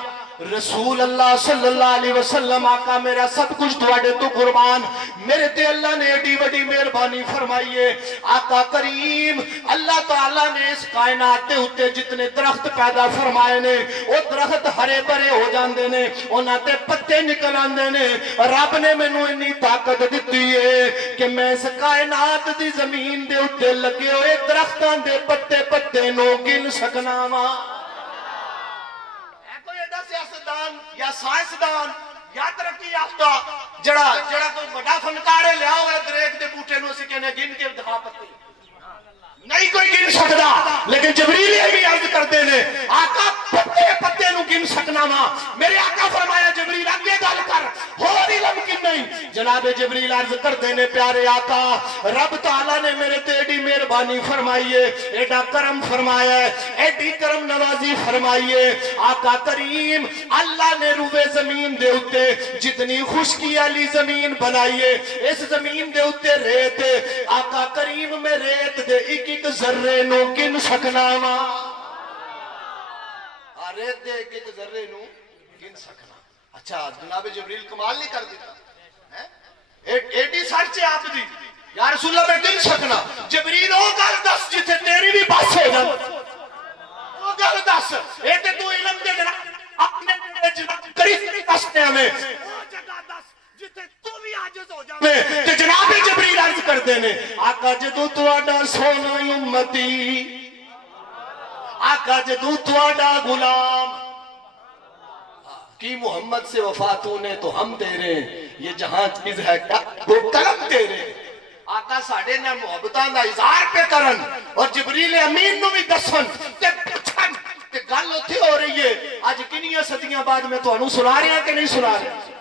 رسول اللہ صلی اللہ علیہ وسلم، آقا میرا سب کچھ تواڈے تو قربان، میرے تے اللہ نے ایڈی بڑی مہربانی فرمائی ہے۔ آقا کریم اللہ تعالیٰ نے اس کائنات دے اوتے جتنے درخت پیدا فرمائے نے، وہ درخت ہرے بھرے ہو جاندے نے، انہاں تے پتے نکل آندے نے۔ رب نے مینوں اتنی طاقت دتی ہے کہ میں اس کائنات دی زمین دے اوتے لگے ہوئے درختاں دے پتے پتے نو گن سکنا وا۔ سیاستدان یا سائنسدان یا ترقی یافتہ جڑا کوئی بڑا فنکارے لیا ہوئے دریک دے بوٹے نو اسی کہنے گن کے دکھا پتے نہیں کوئی گن سکدا، لیکن جبریل بھی عرض کرتے نے آقا پتے پتے نو گن سکنا وا۔ میرے آقا فرمایا جبریل اگے گل کر، ہور علم کی نہیں۔ جناب جبریل عرض کرتے نے پیارے آقا رب تعالیٰ نے میرے تے ایڈی مہربانی فرمائی ہے، ایڈا کرم فرمایا ہے، ایڈی کرم نوازی فرمائی ہے۔ آقا کریم اللہ نے روئے زمین دے اتے جتنی خشکی والی زمین بنائی ہے، اس زمین دے اتے ریت ہے، آقا کریم میں ریت دے ایک ایک ذرے نو گن سکنا وا۔ ریت دے ایک ایک ذرے نو گن سکنا۔ اچھا جناب جبریل کمال نہیں کر دیتا، ایڈی سچ ہے آپ دی یا رسول اللہ میں گن سکنا۔ جبریل او گل دس جتھے تیری بھی بس ہو جائے، او گل دس، اے تے تو علم دے جناب اپنے جناب قریب دستے ہمیں، او جگہ دس جتھے تو بھی عاجز ہو جاوے۔ تے جناب جبریل عرض کرتے نے آقا جدوں تواڈا سونا امتی، آقا جدوں تواڈا غلام کی محمد سے وفا تو نے تو ہم تیرے، یہ جہاں چیز ہے کیا وہ کرم تیرے۔ آقا ساڑھے نے محبتان دا اظہار پہ کرن اور جبریل امین نو بھی دسن تے پچھن تے گل اتھے ہو رہی ہے۔ آج کنیاں صدیاں بعد میں تو انہوں سنا رہے ہیں کہ نہیں سنا رہے ہیں؟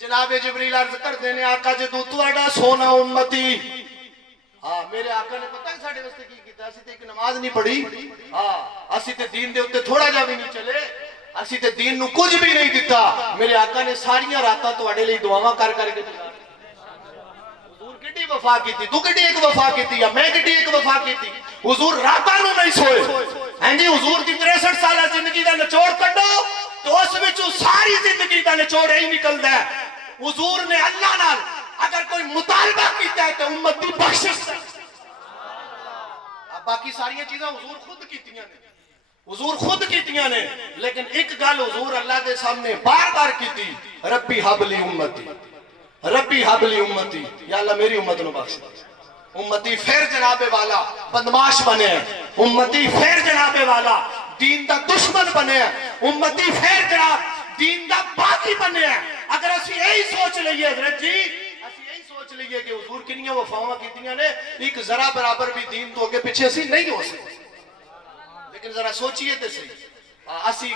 جناب جبریل عرض کر دینے آقا جدو تواڈا سونا امتی، ہاں میرے آقا نے پتہ ہے ساڑھے واسطے کی کیتا، اسی تے ایک نماز نہیں پڑھی، ہاں اسی تے دین دے اتے تھوڑا جا بھی نہیں چلے، اسی تے دین نو کچھ بھی نہیں دیتا۔ میرے آقا نے ساریاں راتاں تواڈے لئی دعاواں کر کر کے حضور کڈی وفا کیتی، تو کڈی ایک وفا کیتی یا میں کڈی ایک وفا کیتی۔ حضور راتاں نو نہیں سوئے، ہاں جی حضور دی 63 سالہ زندگی دا نچوڑ کڈو تو اس وچوں ساری زندگی دا نچوڑ ہی نکلدا ہے۔ حضور نے اللہ نال اگر کوئی مطالبہ کیتا ہے تو امت دی بخشش، باقی ساری چیزاں حضور خود کیتیاں نے، حضور خود کیتیاں نے، لیکن ایک گل حضور اللہ دے سامنے بار بار کیتی، ربی حب لی امتی، ربی حب لی امتی، یا اللہ میری امت نو بخش دے۔ امتی پھر جناب والا بدماش بنے ہیں، امتی پھر جناب والا دین دا دشمن بنے ہیں، امتی پھر جناب دین دا باغی بنے ہیں۔ اگر اسی یہی سوچ لئیے حضرت جی، اسی یہی سوچ لئیے کہ حضور کنیاں وفاواں کیتیاں نے، ایک ذرا برابر بھی دین تو اگے پیچھے اسی نہیں ہو سکتے۔ لیکن ذرا سوچئے تے صحیح، اسی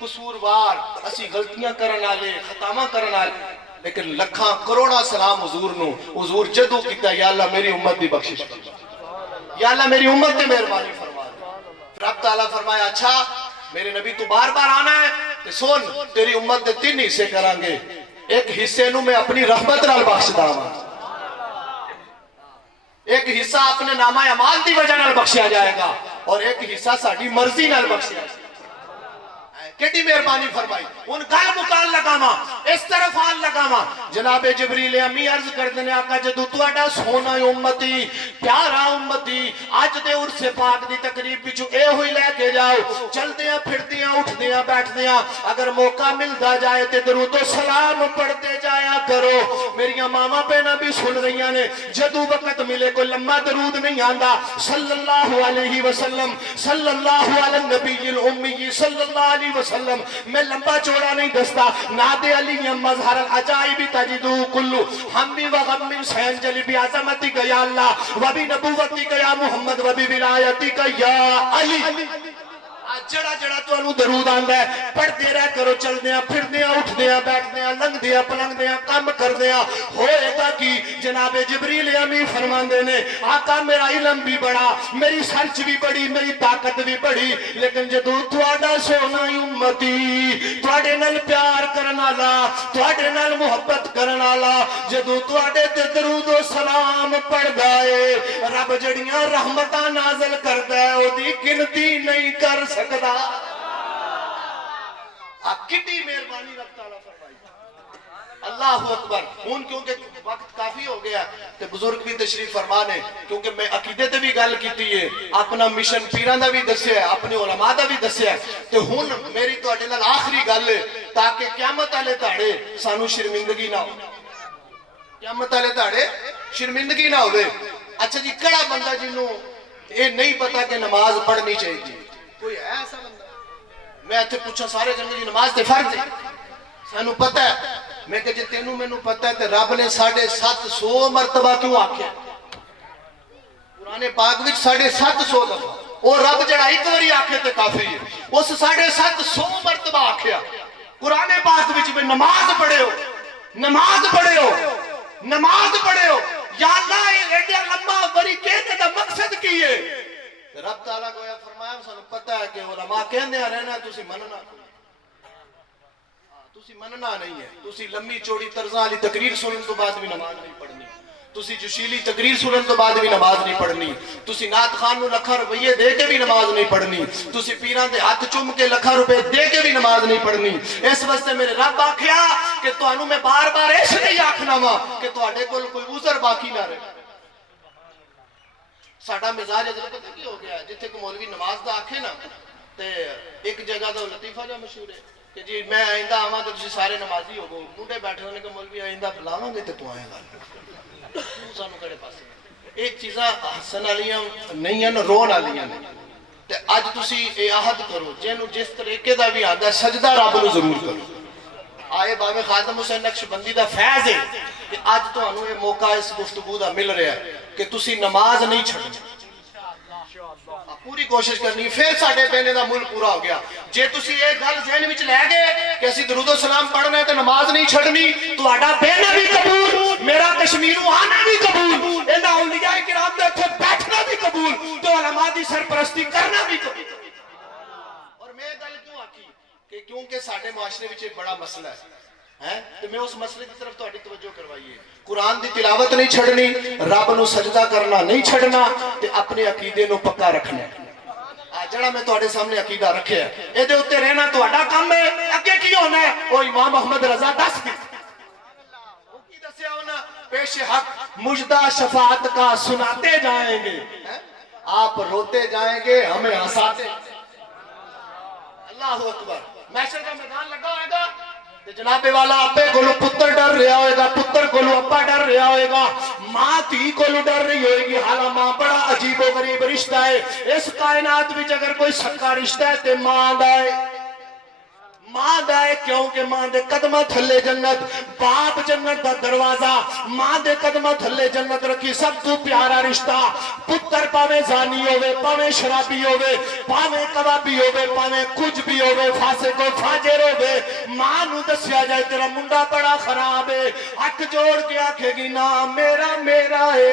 قصوروار، اسی غلطیاں کرن والے، خطاواں کرن والے، لیکن لکھاں کروڑا سلام حضور نو، حضور جدو کیتا یا اللہ میری امت دی بخشش فرما، یا اللہ میری امت تے مہربانی فرما۔ رب تعالیٰ فرمایا اچھا میرے نبی تو بار بار آنا ہے تے سن تیری امت دے 3 حصے کران گے، ایک حصے نو میں اپنی رحمت نال بخش داواں، ایک حصہ اپنے نامہ اعمال دی وجہ نال بخشیا جائے گا، اور ایک حصہ ساڈی مرضی نال بخشیا جائے گا۔ کیڑی مہربانی فرمائی، ان گل مکان لگاواں، اس طرف آن لگاواں۔ جناب جبریل امی عرض کردے نے آقا جدو تہاڈا سونا امتی، پیارا امتی اج دے عرس پاک دی تقریب وچ اے ہوئی لے کے جاؤ، چلدیاں پھردیاں اٹھدیاں بیٹھدیاں اگر موقع ملدا جائے تے درود و سلام پڑھتے جایا کرو۔ میریاں ماواں بہناں بھی سن رہیاں نے، جدو وقت ملے کوئی لمبا درود نہیں آندا، صلی اللہ علیہ وسلم، صلی اللہ علی النبی الامی صلی اللہ علیہ وسلم، میں لمبا چوڑا نہیں دستا، ناد علی مظہر العجائب تجدو کلو ہمی و غم سینجلی بی عظمتی کا یا اللہ و بی نبوتی کا یا محمد و بی ولایتی کا یا علی۔ جڑا جڑا تو انہوں درود آندہ ہے پڑھ دے رہا کرو، چل دیا پھر دیا اٹھ دیا بیٹھ دیا لنگ دیا پلنگ دیا کام کر دیا، ہوئے گا کی جناب جبریل امی فرماندے نے آقا میرا علم بھی بڑا، میری سرچ بھی بڑی، میری طاقت بھی بڑی، لیکن جدو تواڈا سونا امتی تواڈے نال پیار کرن والا، تواڈے نال محبت کرن والا جدو تواڈے تے درود و سلام پڑھدا ہے، رب جڑیاں رحمتاں نازل کردا ہے او دی گنتی نہیں کر سکتا۔ کتنی مہربانی رب تعالیٰ فرمائی۔ اللہ اکبر۔ ہون کیونکہ وقت کافی ہو گیا تے بزرگ بھی تشریف فرمانے، کیونکہ میں عقیدے تے بھی گل کیتی ہے، اپنا مشن پیران دا بھی دسیا ہے، اپنے علماء دا بھی دسیا ہے، تے ہون میری تواڈے نال آخری گل ہے تاکہ قیامت والے تاڑے سانو شرمندگی نہ ہو، قیامت والے تاڑے شرمندگی نہ ہوئے۔ اچھا جی کڑا بندہ جنوں یہ نہیں پتا کہ نماز پڑھنی چاہیے، کوئی ہے ایسا بندہ؟ میں اتنے پوچھا سارے جنگل جی نماز تے فرض ہے، سانو پتہ ہے، میں کہ جی تینوں میں نو پتہ ہے تے رب نے 750 مرتبہ کیوں آکھیا؟ قرآن پاک وچ 750 دفعہ، اور رب جڑا ایک واری آکھے تے کافی ہے، اس 750 مرتبہ آکھیا قرآن پاک وچ میں نماز پڑھے ہو، نماز پڑھے ہو، نماز پڑھے ہو، یا اللہ یہ ایڈیا لمبا واری کہنے دا مقصد کی ہے؟ رب تعالیٰ کو یہ فرمایا سانو پتہ ہے کہ علماء کہنے رہنا تسی مننا، تسی مننا نہیں ہے، تسی لمبی چوڑی طرزاں والی تقریر سنن تو بعد بھی نماز نہیں پڑھنی، تسی جوشیلی تقریر سنن تو بعد بھی نماز نہیں پڑھنی، تسی نعت خان نو لکھاں روپیے دے کے بھی نماز نہیں پڑھنی، تسی پیران دے ہاتھ چوم کے لکھاں روپے دے کے بھی نماز نہیں پڑھنی۔ اس واسطے میرے رب آکھیا کہ تانوں میں بار بار اس لیے آکھنا وا کہ تواڈے کول کوئی عذر باقی نہ رہے۔ ساڈا مزاج حضرت پتہ کی ہو گیا ہے، جتھے کو مولوی نماز دا آکھے نا تے ایک جگہ دا لطیفہ جا مشہور ہے کہ جی میں آئندہ آواں تے تسی سارے نمازی ہوگو، منڈے بیٹھے ہونے کہ مولوی آئندہ بلاواں گے تے تو آئے گا، سانو کڑے پاسے ایک چیزاں حسن والیاں نہیں ہیں رون والیاں نے۔ تے اج تسی اے عہد کرو جنوں جس طریقے دا بھی آندا سجدہ رب نو ضرور کرو۔ آئے باوے خادم حسین نقشبندی دا فیض ہے کہ آج تو انہوں یہ موقع اس گفتگو دا مل رہا ہے کہ تسی نماز نہیں چھڑنی، پوری کوشش کرنی، پھر ساڑھے دینے دا ملک پورا ہو گیا۔ جے تسی یہ گل ذہن وچ لے گئے کہ اسی درود و سلام پڑھنا ہے تو نماز نہیں چھڑنی، تو آڈا بینا بھی قبول، میرا کشمیروں آنا بھی قبول، اینا اولیاء کرام دے تھے بیٹھنا بھی قبول، تو علماء دی سرپرستی کرنا بھی قبول۔ اور میں گل کیوں آکی کہ کیونکہ ساڑھے معاشرے وچ ایک بڑا مسئلہ ہے، تو میں اس مسئلے کی طرف تہاڈی توجہ کروائی ہے۔ قرآن دی تلاوت نہیں چھڑنی، رب نو سجدہ کرنا نہیں چھڑنا، تے اپنے عقیدے نو پکا رکھنا ہے۔ جڑا میں تہاڈے سامنے عقیدہ رکھیا ہے، اے دے اوتے رہنا تہاڈا کام ہے، اگے کی ہونا ہے او امام محمد رضا دس دی وہ کی دسیا ہونا، پیش حق مجدہ شفاعت کا سناتے جائیں گے، آپ روتے جائیں گے ہمیں ہنساتے۔ اللہ اکبر۔ محشر کا میدان لگا ہوئے گا، ਤੇ ਜਨਾਬੇ ਵਾਲਾ ਆਪੇ ਕੋਲੋਂ ਪੁੱਤਰ ਡਰ ਰਿਹਾ ਹੋਏਗਾ, ਪੁੱਤਰ ਕੋਲੋਂ ਅੱਪਾ ਡਰ ਰਿਹਾ ਹੋਏਗਾ, ਮਾਂ ਧੀ ਕੋਲੋਂ ਡਰ ਰਹੀ ਹੋਏਗੀ। ਹਾਲਾ ਮਾਂ ਬੜਾ ਅਜੀਬੋ ਗਰੀਬ ਰਿਸ਼ਤਾ ਹੈ। ਇਸ ਕਾਇਨਾਤ ਵਿੱਚ ਅਗਰ ਕੋਈ ਸੱਚਾ ਰਿਸ਼ਤਾ ਹੈ ਤੇ ਮਾਂ ਦਾ ਹੈ। ਮਾਂ ਦਾ ਹੈ ਕਿਉਂਕਿ ਮਾਂ ਦੇ ਕਦਮਾਂ ਥੱਲੇ ਜੰਨਤ, ਬਾਪ ਜੰਨਤ ਦਾ ਦਰਵਾਜ਼ਾ, ਮਾਂ ਦੇ ਕਦਮਾਂ ਥੱਲੇ ਜੰਨਤ ਰੱਖੀ। ਸਭ ਤੋਂ ਪਿਆਰਾ ਰਿਸ਼ਤਾ। ਪੁੱਤਰ ਭਾਵੇਂ ਜ਼ਾਨੀ ਹੋਵੇ, ਭਾਵੇਂ ਸ਼ਰਾਬੀ ਹੋਵੇ, ਭਾਵੇਂ ਕਬਾਬੀ ਹੋਵੇ, ਭਾਵੇਂ ਕੁਝ ਵੀ ਹੋਵੇ, ਫਾਸਿਕ ਹੋ ਫਾਜਰ ਹੋਵੇ, ਮਾਂ ਨੂੰ ਦੱਸਿਆ ਜਾਏ ਤੇਰਾ ਮੁੰਡਾ ਬੜਾ ਖਰਾਬ ਹੈ, ਹੱਥ ਜੋੜ ਕੇ ਆਖੇਗੀ ਨਾ ਮੇਰਾ ਮੇਰਾ ਹੈ,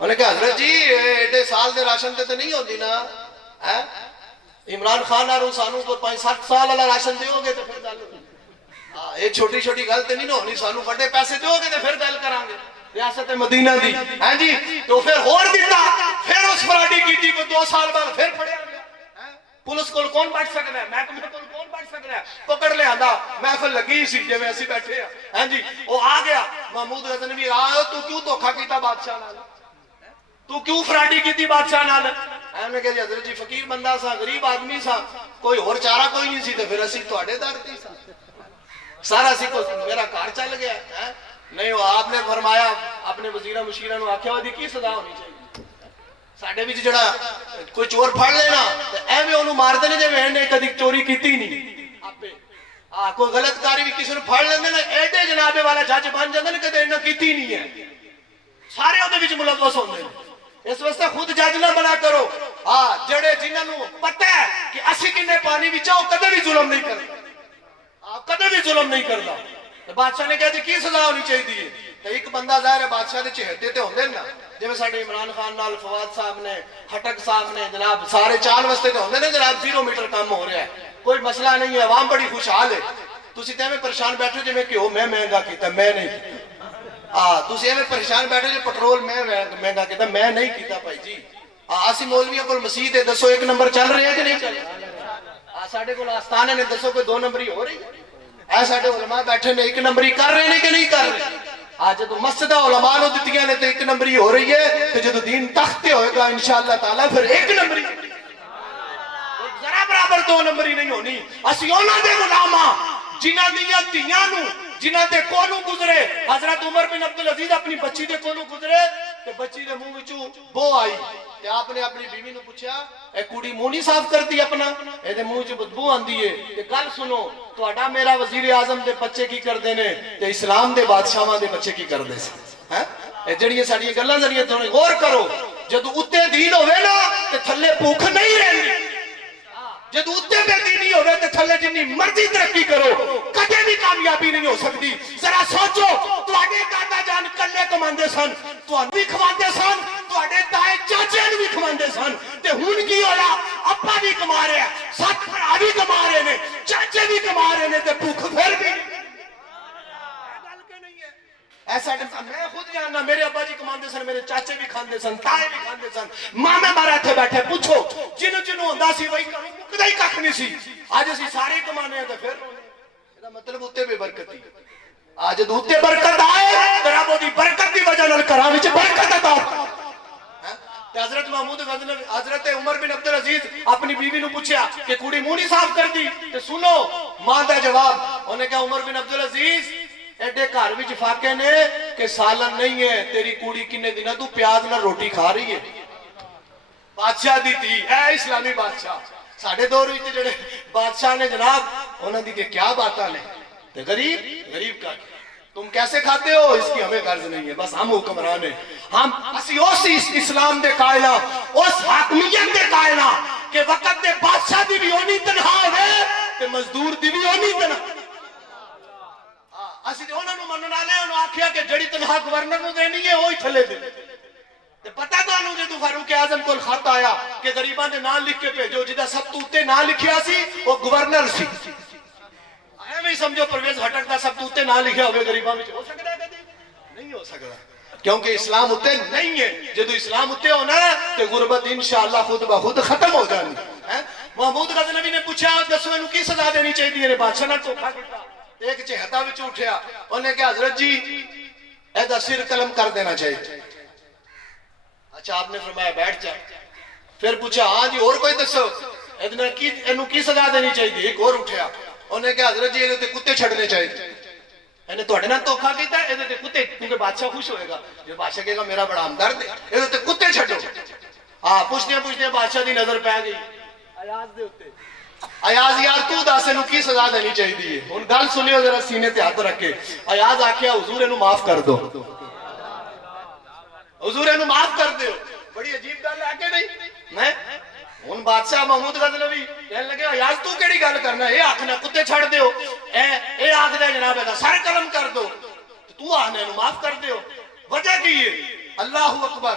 انہیں کہا حضرت جی ایڈے سال دے راشن تے نہیں ہوندی نا ہے عمران خان اور سانو کو 5-7 سال والا راشن دیو گے تو پھر گل یہ چھوٹی چھوٹی گل تے نہیں ہونی سانو بڑے پیسے دیو گے تو پھر گل کران گے ریاست مدینہ دی ہاں جی تو پھر ہور دیتا پھر اس فراڈی کیتی کو 2 سال بعد پھر پڑیا گیا پولیس کول کون بچ سکدا ہے محکمے کول کون بچ سکدا ہے پکڑ لے آندا محفل لگی سی جویں اسی بیٹھے ہاں جی وہ آ گیا محمود غزنوی آ تو کیوں دھوکا کیتا بادشاہ نال تو کیوں فراڈی کیتی بادشاہ نال میں نے کہا جی حضرت جی فقیر بندہ سا غریب آدمی سا کوئی اور چارہ کوئی نہیں سی تے پھر اسی تواڈے در تے سا سارا سی کو میرا گھر چل گیا ہے نہیں وہ آپ نے فرمایا اپنے وزیرہ مشیرہ نو آکھیا ودی کی سزا ہونی چاہیے ساڈے وچ جڑا کوئی چور پھڑ لینا تے ایویں اونوں مار دینے جے نے کدی چوری کیتی نہیں آپے کوئی غلط کاری بھی کسی نے پھڑ لیندے نا ایڈے جنابے والا جج بن جاندے نے کدی انہاں کیتی نہیں ہے سارے اودے وچ ملوث ہوندے نے اس واسطے خود جج نہ بنا کرو جڑے جنہاں نو پتہ ہے کہ اسی کنے پانی وچ او کدی بھی ظلم نہیں کردا کدی بھی ظلم نہیں کردا تے بادشاہ نے کہا جی کی سزا ہونی چاہیے تے ایک بندہ ظاہر ہے بادشاہ دے چہتے تے ہوندے نا جویں ساڈے عمران خان نال فواد صاحب نے ہٹک صاحب نے جناب سارے چال واسطے تے ہوندے نے جناب 0 میٹر کام ہو رہا ہے کوئی مسئلہ نہیں ہے عوام بڑی خوشحال ہے تسی تے میں پریشان بیٹھو جویں کہ او میں مہنگا کیتا میں نہیں تسی ایویں پریشان بیٹھے جو پٹرول میں مہنگا کیتا میں نہیں کیتا بھائی جی اسی مولویوں کول مسجد ہے دسو 1 نمبر چل رہے ہیں کہ نہیں چل رہے ساڈے کول آستانے نے دسو کوئی 2 نمبری ہو رہی ہے ساڈے علماء بیٹھے نے 1 نمبری کر رہے ہیں کہ نہیں کر رہے جدو مسجد علماء نو دتیاں نے تے 1 نمبری ہو رہی ہے تے جدو دین تخت تے ہوئے گا انشاءاللہ تعالی پھر 1 نمبری ذرا برابر 2 نمبری نہیں ہونی اسی انہاں دے غلاماں جنہاں دیاں دھیاں نو جنہاں دے کولوں گزرے حضرت عمر بن عبدالعزیز اپنی بچی دے کولوں گزرے تے بچی دے منہ وچوں بو آئی تے آپ نے اپنی بیوی نو پوچھا اے کوڑی منہ نہیں صاف کرتی اپنا اے دے منہ وچ بدبو آندی ہے تے گل سنو تہاڈا میرا وزیر اعظم دے بچے کی کردے نے تے اسلام دے بادشاہاں دے بچے کی کردے سی ہیں اے جڑیاں ساڈیاں گلاں ذریعے تھوڑی غور کرو جدوں اوتے دین ہوے نا تے تھلے بھوک نہیں رہندی جدو اتے بے دینی ہوئے تے تھلے جنی مرضی ترقی کرو کدے بھی کامیابی نہیں ہو سکتی ذرا سوچو تواڈے دادا جان کلے کماندے سن تواڈے بھی کھواندے سن تواڈے تائے چاچے بھی کھواندے سن تے ہن کی ہویا ابا بھی کما رہے ہیں 7 بھرا بھی کما رہے نے چاچے بھی کما رہے نے تے بھوک پھر بھی ایسا میں خود جاننا میرے ابا جی کماندے سن میرے چاچے بھی کھاندے سن تائے بھی کھاندے سن مامے مارا تھے بیٹھے پوچھو جنوں جنوں ہوندا سی وہی کرو مکدا ہی کھ نہیں سی اج اسی سارے کمانے تے پھر دا مطلب اوتے بے برکتی اج جے اوتے برکت آئے تے رب دی برکت دی وجہ نال گھراں وچ برکت عطا تے حضرت محمود غزنوی حضرت عمر بن عبدالعزیز اپنی بیوی نو پوچھیا کہ کڑی منہ نہیں صاف کردی تے سنو ماں دا جواب انہوں نے کہا عمر بن عبدالعزیز ایڈے گھر وچ فاقے نے کہ سالن نہیں ہے تیری کوڑی کنے دنوں تو پیاز نہ روٹی کھا رہی ہے بادشاہ دی تھی اے اسلامی بادشاہ ساڈے دور وچ جڑے بادشاہ نے جناب انہاں دی کہ کیا باتاں نے تے غریب کا تم کیسے کھاتے ہو اس کی ہمیں غرض نہیں ہے بس ہم حکمران ہیں ہم اسی اس اسلام دے قائل ہاں اس حاکمیت دے قائل ہاں کہ وقت دے بادشاہ دی بھی اونی تنخواہ ہوے تے مزدور دی بھی اونی تنخواہ اسی تے انہاں نو منن والے انہاں آکھیا کہ جڑی تنخواہ گورنر نو دینی ہے وہی تھلے دے تے پتہ تانوں جدوں فاروق اعظم کول خط آیا کہ غریباں دے نام لکھ کے بھیجو جدا سب تو اوتے نام لکھیا سی وہ گورنر سی ایویں سمجھو پرویز ہٹک دا سب تو اوتے نام لکھیا ہوے غریباں وچ ہو سکدا ہے کدی نہیں ہو سکدا کیونکہ اسلام اوتے نہیں ہے جدوں اسلام اوتے ہونا تے غربت انشاءاللہ خود بخود ختم ہو جانی ہے محمود غزنوی نے پوچھا دسو اینو کی سزا دینی چاہیے نے بادشاہ نال دھوکا کیتا ایک چہتا وچ اٹھیا انہوں نے کہا حضرت جی ایدہ سر قلم کر دینا چاہیے اچھا آپ نے فرمایا بیٹھ جا پھر پوچھا ہاں جی اور کوئی دسو اینو کی سزا دینی چاہیے ایک اور اٹھیا انہوں نے کہا حضرت جی یہ کتے چھڑنے چاہیے انہیں تواڈے نال دھوکا کیتا ہے یہ کتے کیونکہ بادشاہ خوش ہوئے گا جو بادشاہ کہے گا میرا بڑا ہمدرد ہے یہ کتے چھڈو پوچھتے بادشاہ دی نظر پہ گئی ایاز دے اوتے ایاز یار تو دس اینو کی سزا دینی چاہیے ہن گل سنیو ذرا سینے تے ہاتھ رکھ کے ایاز آکھیا حضور اینو معاف کر دو حضور اینو معاف کر دیو بڑی عجیب گل ہے کہ نہیں ہن بادشاہ محمود غزنوی کہنے لگے ایاز تو کیڑی گل کرنا اے آکھنا کتے چھڑ دیو اے آکھدا جناب دا سر قلم کر دو تو آکھنا اینو معاف کر دیو وجہ کی ہے اللہ اکبر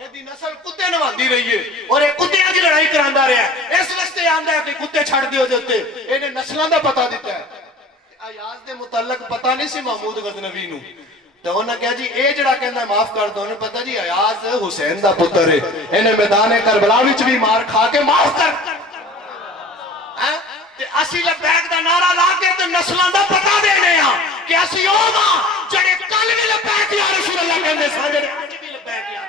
ਇਹਦੀ ਨਸਲ ਕੁੱਤੇ ਨਵਾਂਦੀ ਰਹੀ ਏ ਔਰ ਇਹ ਕੁੱਤਿਆਂ ਦੀ ਲੜਾਈ ਕਰਾਂਦਾ ਰਿਹਾ। ਇਸ ਵਾਸਤੇ ਆਂਦਾ ਹੈ ਕਿ ਕੁੱਤੇ ਛੱਡ ਦਿਓ ਦੇ ਉੱਤੇ। ਇਹਨੇ ਨਸਲਾਂ ਦਾ ਪਤਾ ਦਿੱਤਾ ਹੈ। ਅਯਾਜ਼ ਦੇ ਮੁਤਲਕ ਪਤਾ ਨਹੀਂ ਸੀ ਮਹਮੂਦ ਗਜ਼ਨਵੀ ਨੂੰ, ਤੇ ਉਹਨਾਂ ਕਿਹਾ ਜੀ ਇਹ ਜਿਹੜਾ ਕਹਿੰਦਾ ਮਾਫ ਕਰ ਦੋ, ਉਹਨੇ ਪਤਾ ਜੀ ਅਯਾਜ਼ ਹੁਸੈਨ ਦਾ ਪੁੱਤਰ ਹੈ, ਇਹਨੇ ਮੈਦਾਨੇ ਕਰਬਲਾ ਵਿੱਚ ਵੀ ਮਾਰ ਖਾ ਕੇ ਮਾਫ ਕਰ। ਹੈ ਤੇ ਅਸੀਂ ਲਬੈਕ ਦਾ ਨਾਰਾ ਲਾ ਕੇ ਤੇ ਨਸਲਾਂ ਦਾ ਪਤਾ ਦੇਣੇ ਆ ਕਿ ਅਸੀਂ ਉਹ ਵਾਂ ਜਿਹੜੇ ਕੱਲ ਵੀ ਲਬੈਕ ਯਾ ਰਸੂਲ ਅੱਲਾਹ ਕਹਿੰਦੇ ਸਨ, ਜਿਹੜੇ ਅੱਜ ਵੀ ਲਬੈਕ ਯਾ